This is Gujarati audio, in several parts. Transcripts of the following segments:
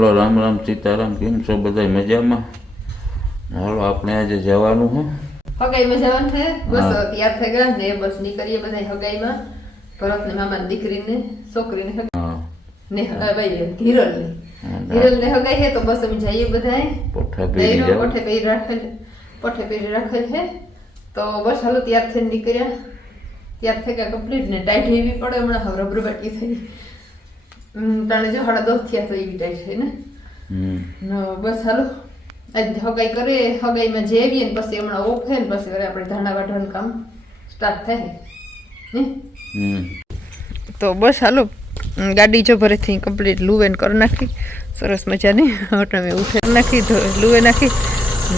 હાલો રામ રામ સીતારામ, કેમ છો બધા? મજામાં? હાલો આપણે આજે જવાનું હે હગાઈમાં જવાનું છે. બસ તૈયાર થઈ ગયા ને બસ નીકળીએ બધા હગાઈમાં. ભરત ને મામા દીકરીને છોકરીને ને ભાઈ ધીરલ ને હગાઈ છે તો બસ અમે જઈએ બધા. પઠે પેરી રાખેલ છે તો બસ હાલો તૈયાર થઈને નીકળ્યા. તૈયાર થઈ ગયા કમ્પ્લીટ ને ટાઈટ એવી પડે હમણાં હવે રબર બાકી થઈ તાણે જો 10:30 થયા તો એવી ટાઈટ છે ને બસ હાલો આજ હગાઈ કરે. હગાઈમાં જે આવીએ ને પછી હમણાં ઓફ છે ને પછી આપણે ધાણા વાઢવાનું કામ સ્ટાર્ટ થાય ને તો બસ હાલો ગાડી જો ભરેથી કમ્પ્લીટ લુવેન કરી નાખી સરસ મજાની તમે ઉઠે નાખી લુવે નાખી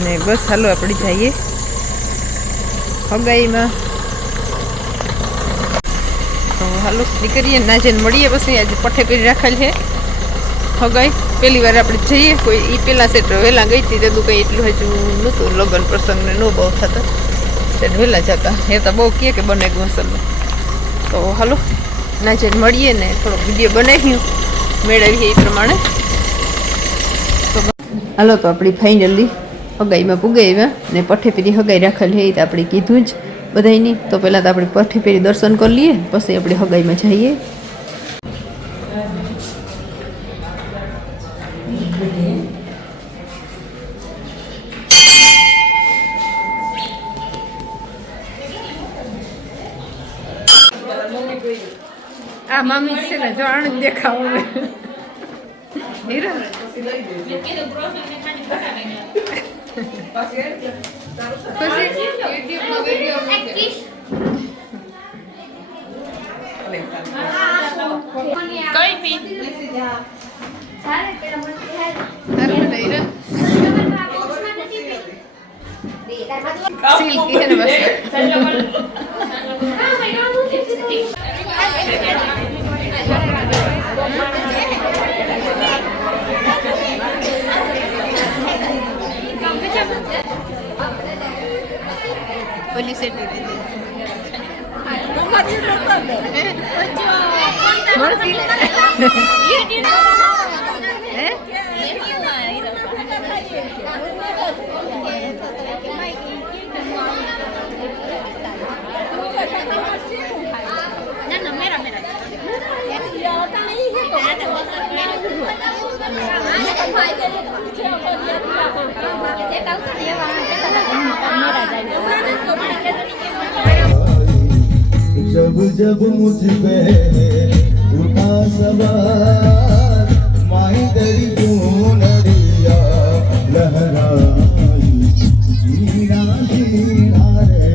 ને બસ હાલો આપણે જઈએ હગાઈમાં. તો હાલો નીકળીએ ના જઈને મળીએ પછી. આજે પઠે પેરી રાખેલ છે હગાઈ. પહેલી વાર આપણે જઈએ. કોઈ એ પહેલાં સેટ વહેલા ગઈ હતી તો કંઈ એટલું હજુ નહોતું લગ્ન પ્રસંગને ન બહુ થતા સેટ વહેલા જતા એ તો બહુ કહે કે બને ગોસલમાં. તો હાલો ના જઈને મળીએ ને થોડોક વિડીયો બનાવ્યું મેળવીએ એ પ્રમાણે. તો હાલો તો આપણી ફાઇનલી હગાઈમાં પુગાવ્યા ને પઠે પેરી હગાઈ રાખેલ છે એ તો આપણે કીધું જ બધાની. તો પહેલાં તો આપણે પઠે પેરી દર્શન કરી લઈએ પછી આપણે હગાઈમાં જઈએ. આ મમ્મી છે ને જો આણ દેખાવ હીરા સિલ્કી है ना बस पुलिस से जब जब मुझ पे उठा सवार माही दरी तू नरिया लहराई जीना जीना रे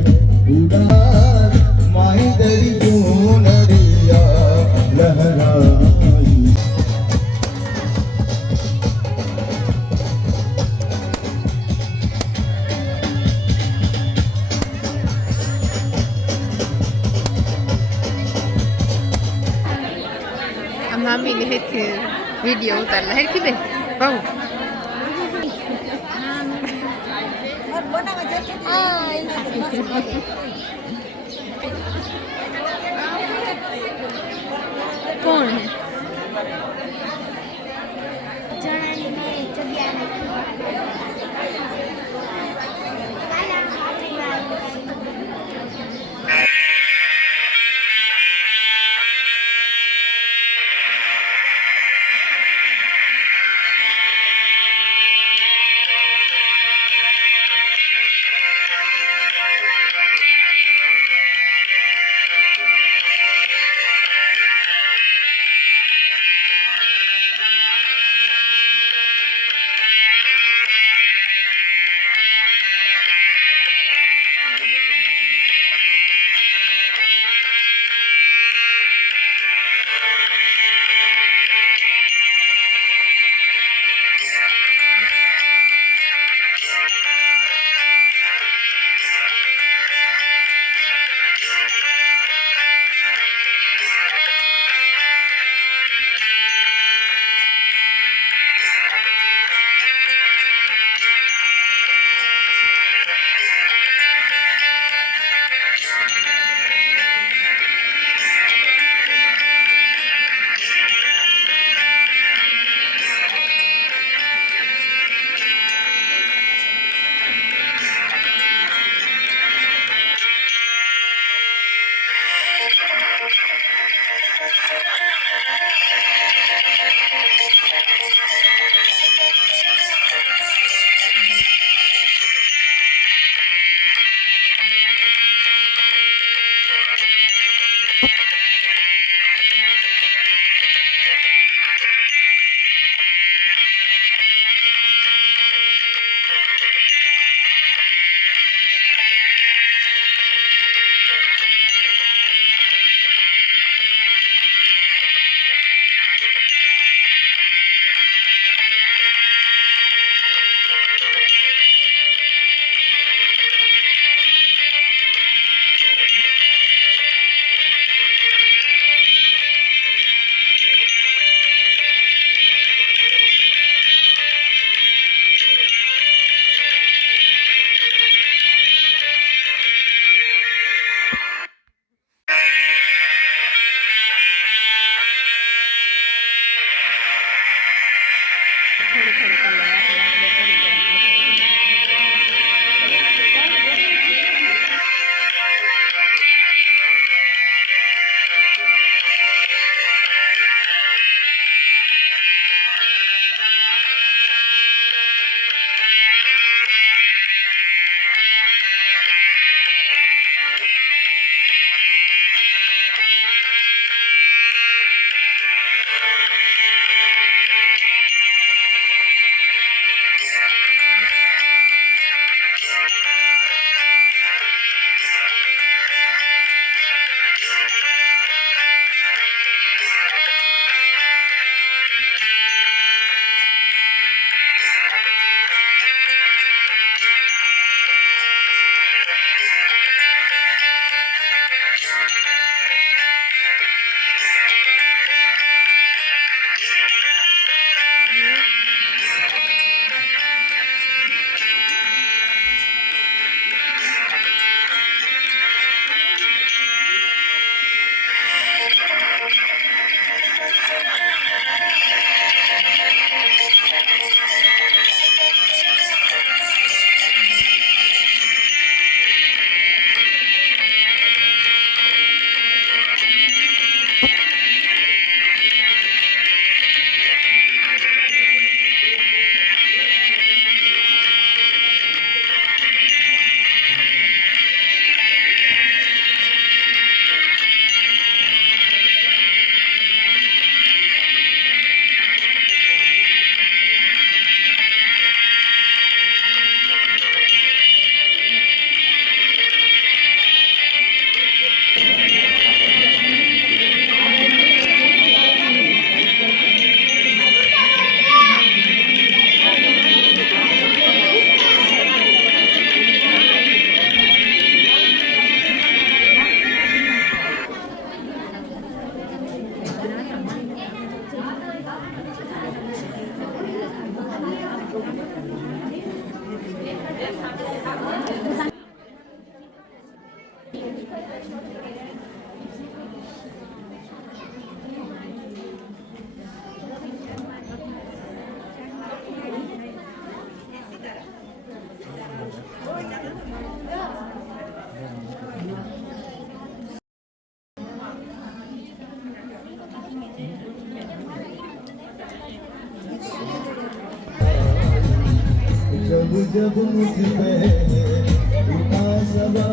उड़ार माही दरी तू नरिया लहराई. मामी ने हेरखी वीडियो उतारला हेरखी बे बाबू कौन है जब जब मुझ पे उठा सवार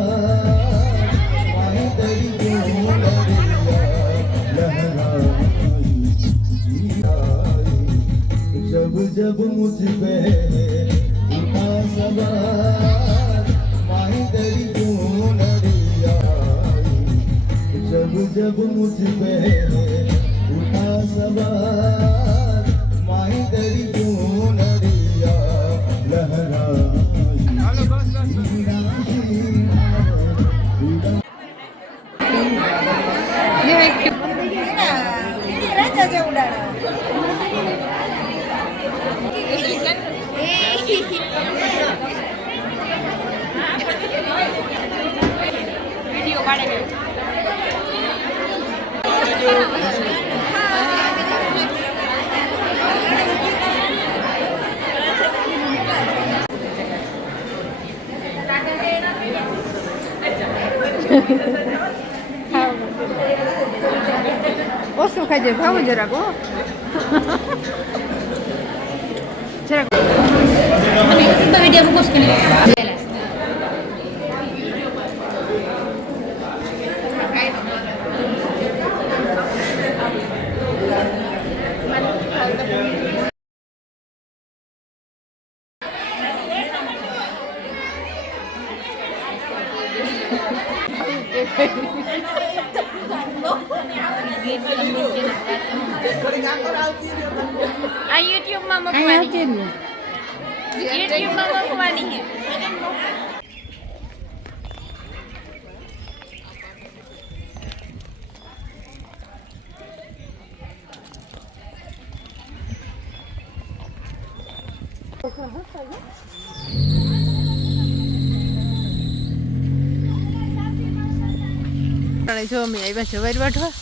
माही तेरी क्यों नदिया लहराई जब जब मुझ पे उठा सवार माही तेरी क्यों नदिया जब जब मुझ पे उठा सवार माही तेरी क्यों नदिया રાજા જેવડાડા વિડિયો પાડે ઓછું ખાઈ જાય ભાવ જરાક હો જરાક મને યુટ્યુબમાં વિડિયો મૂકો કે આ યુટ્યુબમાં મૂકવાની યુટ્યુબમાં મૂકવાની છે જો અમે આવ્યા જવારી વાટવા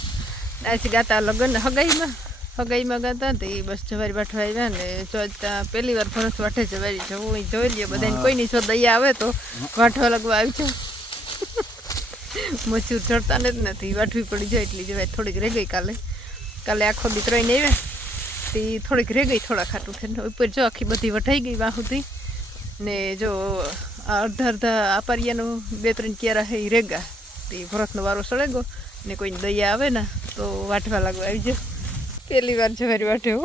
આજે ગાતા લગ્ન હગાઈમાં ગાતા તે બસ જવારી વાટવા આવ્યા ને જો પહેલી વાર ફરસ વાટે જવારી જવું અહીં જોઈ લઈએ બધાને કોઈની જો દયા આવે તો વાટવા લગવા આવી જાવ મજૂર ચડતા જ નથી વાટવી પડી જાય એટલી જવાય થોડીક રહી ગઈ કાલે આખો દી ત્રઈને આવ્યા તે થોડીક રહી ગઈ થોડા ખાટું થઈને ઉપર જો આખી બધી વટાઈ ગઈ વાહુથી ને જો અડધા આપારિયાનું 2-3 ક્યારા હે રેગા તે ભરતનો વારો સળેગો ને કોઈને દયા આવે ને તો વાટવા લાગવા આવી જાવ પહેલી વાર જવારી વાટે હો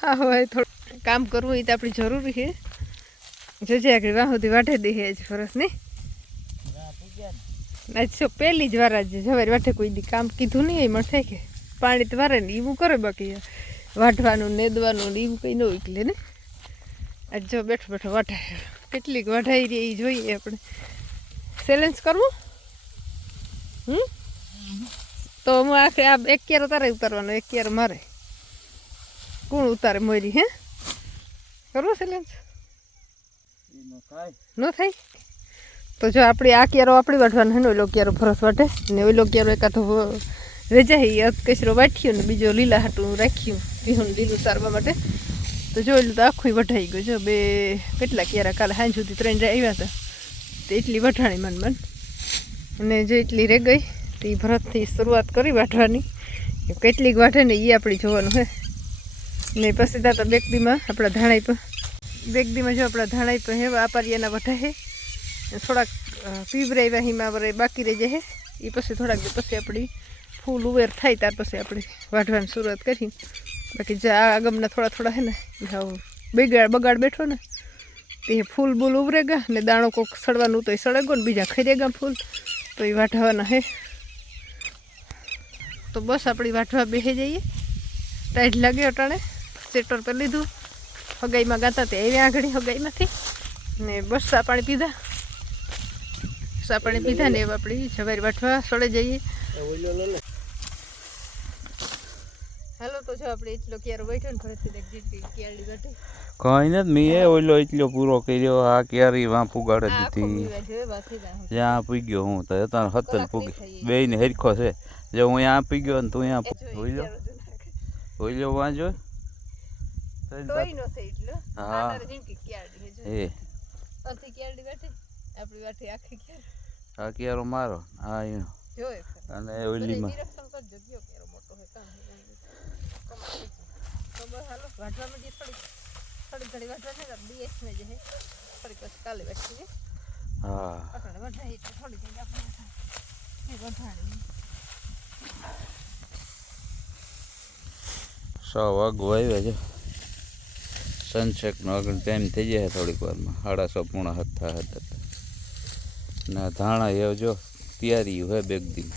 હા હવે થોડું કામ કરવું એ તો આપણી જરૂરી છે જોજે આગળ વાહુથી વાટે દે જ ફરસ નહીં આજ પહેલી જ વાર આજે જવારી વાટે કોઈ દી કામ કીધું નહીં એમાં થાય કે પાણી તો વારે ને એવું કરે બાકી વાટવાનું નેદવાનું ને એવું કંઈ ન ઉકલે ને આજ જો બેઠો વાટાય કેટલીક વાટાઈ રહી એ જોઈએ આપણે સેલેન્સ કરવું તો હું આખરે આ એક ક્યારો તારે ઉતારવાનો એક ક્યારો મારે કોણ ઉતારે મોરી હે કરવો સેલેન્સ ન થાય તો જો આપણે આ ક્યારો આપણી વાટવાનો હે ને ઓલો ક્યારો ફરસ વાટે ને ઓલો ક્યારો એકાદો વેચાઈ કચરો વાટ્યો ને બીજો લીલા હાટું રાખ્યું પીહું લીલું સારવા માટે તો જોયેલું તો આખું વઢાઈ ગયું જો બે કેટલા ક્યારા કાલે સાંજ સુધી 3 આવ્યા હતા તો એટલી વઢાણી મન અને જો એટલી રહી ગઈ તો એ ભરતથી શરૂઆત કરી વાટવાની કેટલીક વાટે ને એ આપણે જોવાનું હે ને પછી તો બેગદીમાં આપણા ધાણાઈ પર બેગદીમાં જો આપણા ધાણાઈ પર હે વાપારિયાના વઢા હે થોડાક પીવરાવ્યા હિમાં વરે બાકી રહી જાય એ પછી થોડાક પછી આપણી ફૂલ ઉવેર થાય ત્યાર પછી આપણે વાઢવાની શરૂઆત કરી બાકી જે આ આગમના થોડા હે ને બગાડ બેઠો ને તે ફૂલ બૂલ ઉવરેગા ને દાણો કોક સડવાનું તો એ સળેગો ને બીજા ખરેગા ફૂલ તો એ વાઢવાના હે તો બસ આપણી વાઢવા બેસી જઈએ ટાઈટ લાગે અટાણે સેટર પર લીધું હગાઈમાં ગાતા તે આવ્યા આગળ હગાઈમાંથી ને બસ સા પાણી પીધા ને એવા આપણી જવારી વાટવા સળે જઈએ હાલો તો જો આપણે એટલો ક્યારે બેઠો ને ફરીથી દેખ જેટલી ક્યારડી વાટે કઈ નથી મેં ઓલો એટલો પૂરો કર્યો આ ક્યારી વાં પુગાડે દીધી જ્યાં આપી ગયો હું તો અત્યારે હતન પૂગી બે ને હરખો છે જો હું અહીંયા આપી ગયો ને તું અહીંયા હોઈલો વાંચો હા એ આ ક્યારો મારો હા અને ઓલીમાં થોડી ઘડી વાટવા છે દિવસ મેં જે થોડીક પછી કાલે વાટવી હા આપણે વઢાઈ તો થોડી ઘડી આપણે વઢાણી 6 વાગવા આવ્યા છે સનસેટનો આગળ ટાઈમ થઈ જાય થોડીક વારમાં 6:30 પોણા 7 થયા હતા ને ધાણા એ જો તૈયારી હોય બેગ દી